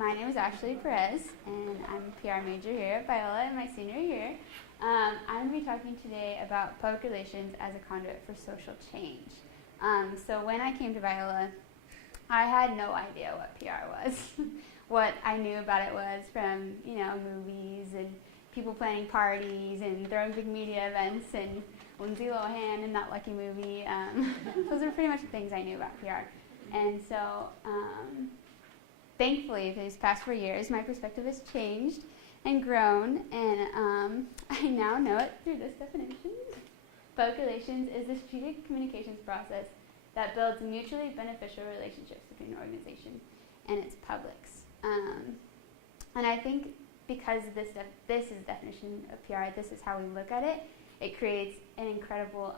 my name is actually Perez, and I'm a PR major here at Biola in my senior year. I'm going to be talking today about public relations as a conduit for social change. So when I came to Biola, I had no idea what PR was. What I knew about it was from, movies and people planning parties and throwing big media events and Lindsay Lohan and That Lucky Movie. Those are pretty much the things I knew about PR. And so, thankfully, for these past 4 years, my perspective has changed and grown, and I now know it through this definition. Public relations is the strategic communications process that builds mutually beneficial relationships between an organization and its publics. And I think because this is the definition of PR, this is how we look at it, it creates an incredible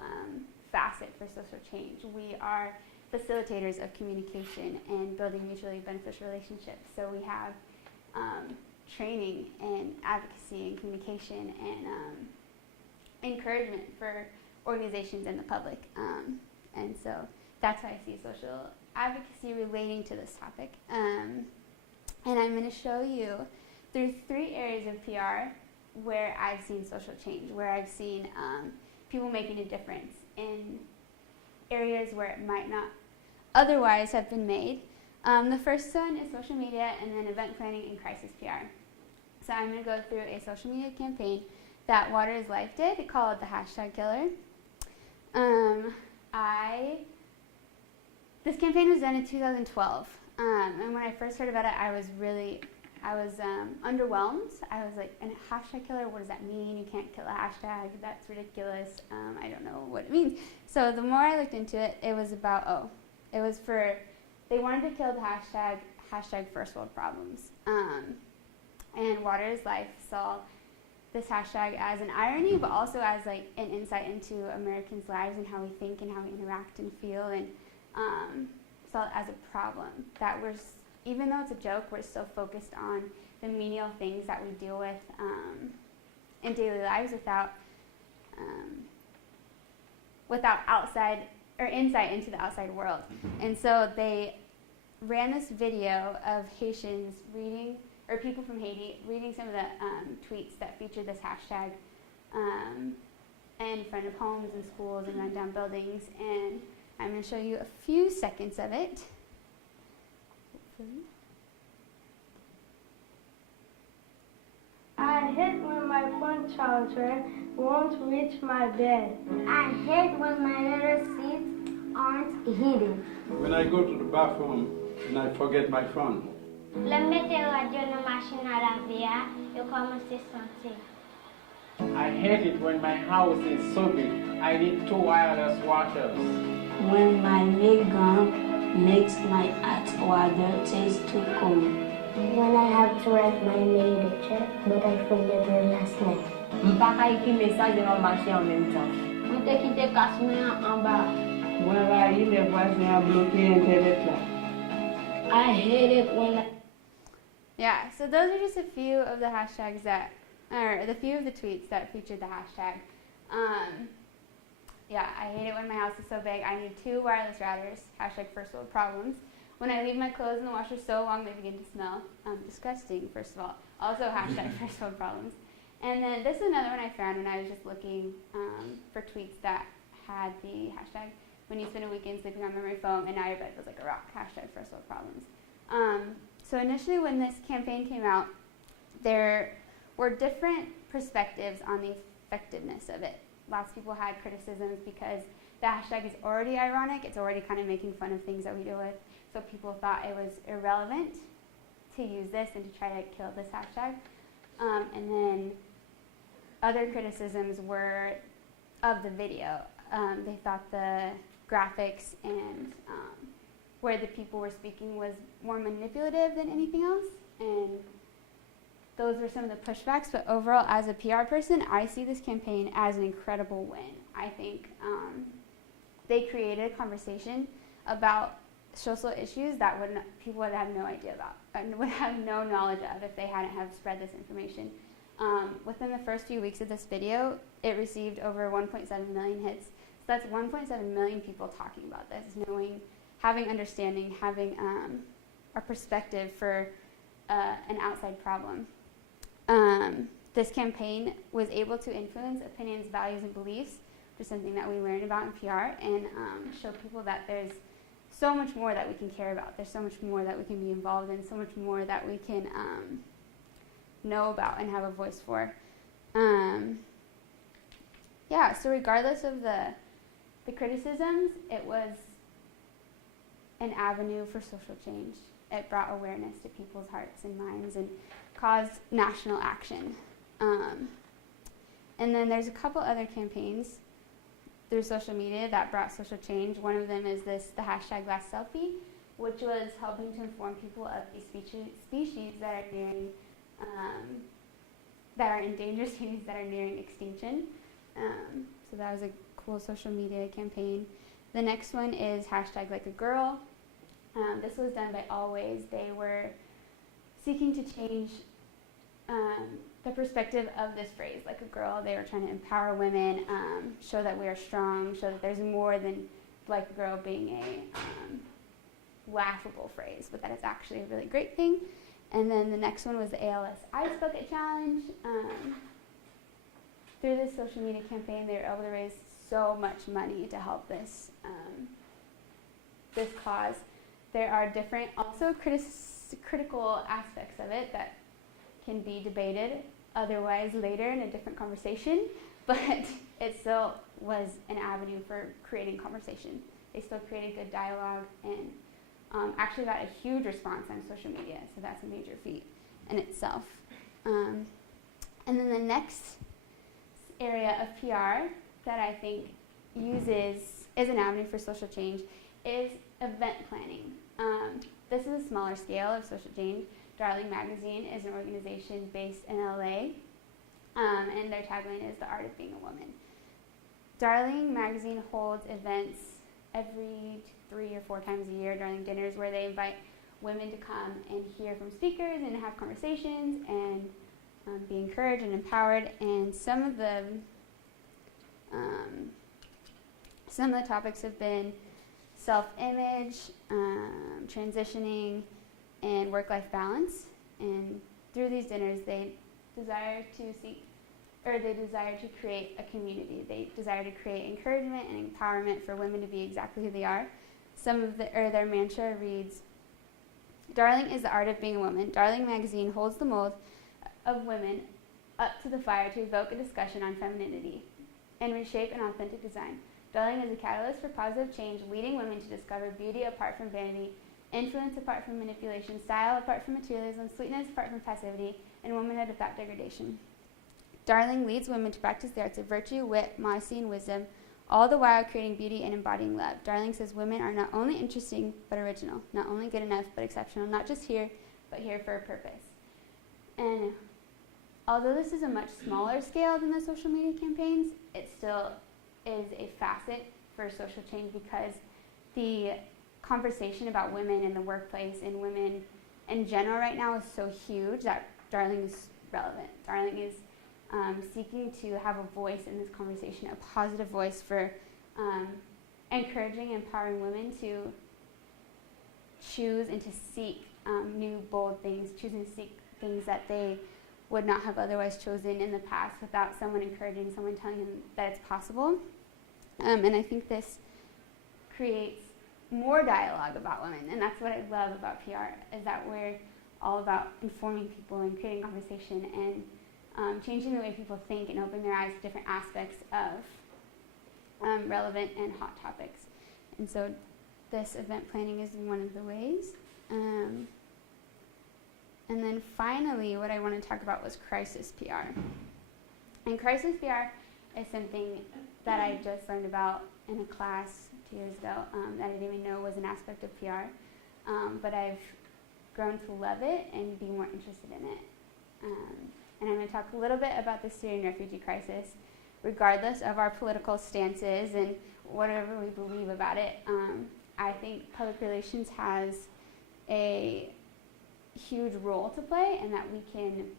facet for social change. We are facilitators of communication and building mutually beneficial relationships. So we have training and advocacy and communication and encouragement for organizations and the public. And so that's why I see social advocacy relating to this topic. And I'm going to show you through 3 areas of PR where I've seen social change, where I've seen people making a difference in areas where it might not otherwise have been made. The first one is social media, and then event planning and crisis PR. So I'm going to go through a social media campaign that Water is Life did called the #Killer. This campaign was done in 2012, and when I first heard about it, I was underwhelmed. I was like, a #killer, what does that mean? You can't kill a hashtag, that's ridiculous. I don't know what it means. So the more I looked into it, it was about, they wanted to kill the hashtag first world problems. And Water is Life saw this hashtag as an irony, but also as like an insight into Americans' lives and how we think and how we interact and feel, and saw it as a problem. That even though it's a joke, we're still focused on the menial things that we deal with in daily lives without outside or insight into the outside world. And so they ran this video of Haitians reading, or people from Haiti reading some of the tweets that featured this hashtag in front of homes and schools and rundown buildings. And I'm going to show you a few seconds of it. Hopefully. I hate when my phone charger won't reach my bed. I hate when my little seats aren't hidden. When I go to the bathroom and I forget my phone. Le mette radio dans machine à laver, yo commence à sentir. I hate it when my house is so big. I need 2 wireless washers. When my milk gun makes my hot water taste too cold. When I have to write my mail check, but I forget it last night. M'pas ka écrit message dans machine en même temps. M'te quitté casse-main en bas. Moi rayi les voisins a bloqué internet là. I hate it when Yeah, so those are just a few of the hashtags the few of the tweets that featured the hashtag. I hate it when my house is so big. I need 2 wireless routers, hashtag first world problems. When I leave my clothes in the washer so long they begin to smell. Disgusting, first of all. Also hashtag first world problems. And then this is another one I found when I was just looking for tweets that had the hashtag when you spend a weekend sleeping on memory foam and now your bed feels like a rock, hashtag first world problems. So initially when this campaign came out, there were different perspectives on the effectiveness of it. Lots of people had criticisms because the hashtag is already ironic, it's already kind of making fun of things that we deal with, so people thought it was irrelevant to use this and to try to kill this hashtag. And then other criticisms were of the video. They thought the graphics and where the people were speaking was more manipulative than anything else, and those were some of the pushbacks. But overall, as a PR person, I see this campaign as an incredible win. I think they created a conversation about social issues that people would have no idea about and would have no knowledge of if they hadn't have spread this information. Within the first few weeks of this video, it received over 1.7 million hits. So that's 1.7 million people talking about this, having understanding, having a perspective for an outside problem. This campaign was able to influence opinions, values, and beliefs, which is something that we learned about in PR, and show people that there's so much more that we can care about. There's so much more that we can be involved in, so much more that we can know about and have a voice for. So regardless of the criticisms, it was an avenue for social change. It brought awareness to people's hearts and minds and caused national action. And then there's a couple other campaigns through social media that brought social change. One of them is the hashtag Last Selfie, which was helping to inform people of these species that are nearing, that are endangered species that are nearing extinction. So that was a cool social media campaign. The next one is hashtag Like a Girl. This was done by Always. They were seeking to change the perspective of this phrase, like a girl. They were trying to empower women, show that we are strong, show that there's more than like a girl being a laughable phrase, but that is actually a really great thing. And then the next one was the ALS Ice Bucket Challenge. Through this social media campaign, they were able to raise so much money to help this cause. There are different also critical aspects of it that can be debated otherwise later in a different conversation, but it still was an avenue for creating conversation. They still created good dialogue and actually got a huge response on social media, so that's a major feat in itself. And then the next area of PR that I think is an avenue for social change is event planning. This is a smaller scale of social change. Darling Magazine is an organization based in LA, and their tagline is The Art of Being a Woman. Darling Magazine holds events every 3 or 4 times a year, Darling Dinners, where they invite women to come and hear from speakers and have conversations and be encouraged and empowered. And some of the topics have been self-image, transitioning, and work-life balance. And through these dinners, they desire to create a community. They desire to create encouragement and empowerment for women to be exactly who they are. Their mantra reads, "Darling is the art of being a woman. Darling Magazine holds the mold of women up to the fire to evoke a discussion on femininity and reshape an authentic design. Darling is a catalyst for positive change, leading women to discover beauty apart from vanity, influence apart from manipulation, style apart from materialism, sweetness apart from passivity, and womanhood without degradation. Darling leads women to practice the arts of virtue, wit, modesty, and wisdom, all the while creating beauty and embodying love. Darling says women are not only interesting, but original, not only good enough, but exceptional, not just here, but here for a purpose." And although this is a much smaller scale than the social media campaigns, it still is a facet for social change because the conversation about women in the workplace and women in general right now is so huge that Darling is relevant. Darling is seeking to have a voice in this conversation, a positive voice for encouraging and empowering women to choose and to seek new, bold things, choose and seek things that they would not have otherwise chosen in the past without someone encouraging, someone telling them that it's possible. And I think this creates more dialogue about women, and that's what I love about PR, is that we're all about informing people and creating conversation and changing the way people think and opening their eyes to different aspects of relevant and hot topics. And so this event planning is one of the ways. And then finally, what I want to talk about was crisis PR. And crisis PR is something that I just learned about in a class 2 years ago that I didn't even know was an aspect of PR. But I've grown to love it and be more interested in it. And I'm going to talk a little bit about the Syrian refugee crisis, regardless of our political stances and whatever we believe about it. I think public relations has a huge role to play, and that we can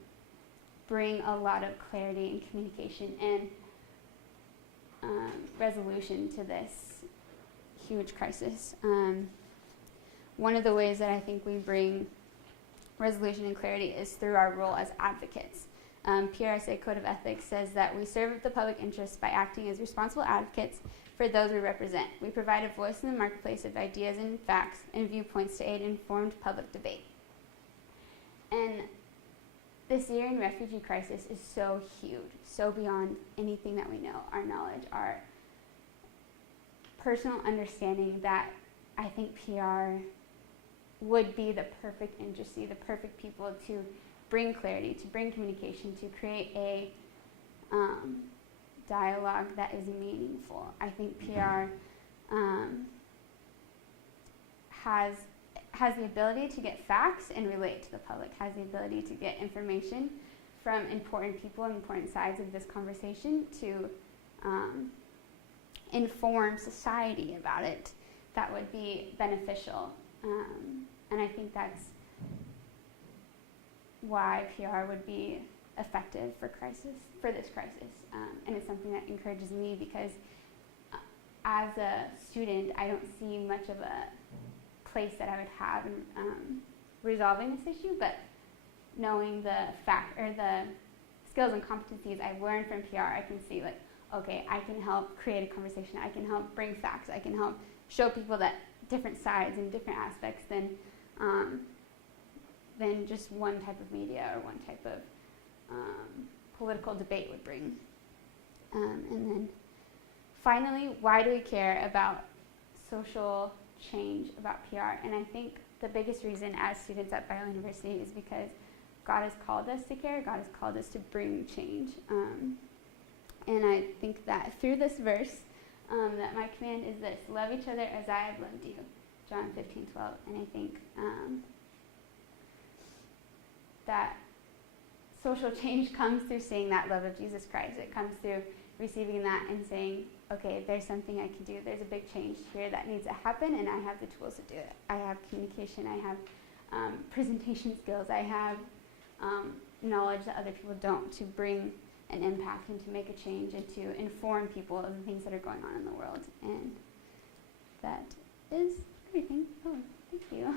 bring a lot of clarity and communication and resolution to this huge crisis. One of the ways that I think we bring resolution and clarity is through our role as advocates. PRSA Code of Ethics says that we serve the public interest by acting as responsible advocates for those we represent. We provide a voice in the marketplace of ideas and facts and viewpoints to aid informed public debate. And the Syrian refugee crisis is so huge, so beyond anything that we know, our knowledge, our personal understanding, that I think PR would be the perfect industry, the perfect people to bring clarity, to bring communication, to create a dialogue that is meaningful. I think PR has the ability to get facts and relate to the public, has the ability to get information from important people and important sides of this conversation to inform society about it that would be beneficial. And I think that's why PR would be effective for this crisis. And it's something that encourages me because as a student, I don't see much of a place that I would have in resolving this issue, but knowing the skills and competencies I learned from PR, I can see like, okay, I can help create a conversation, I can help bring facts, I can help show people that different sides and different aspects than just one type of media or one type of political debate would bring. And then finally, why do we care about social change, about PR? And I think the biggest reason as students at Biola University is because God has called us to care, God has called us to bring change. And I think that through this verse, that my command is this: love each other as I have loved you, John 15:12. And I think that social change comes through seeing that love of Jesus Christ. It comes through receiving that and saying, okay, there's something I can do. There's a big change here that needs to happen, and I have the tools to do it. I have communication. I have presentation skills. I have knowledge that other people don't, to bring an impact and to make a change and to inform people of the things that are going on in the world. And that is everything. Oh, thank you.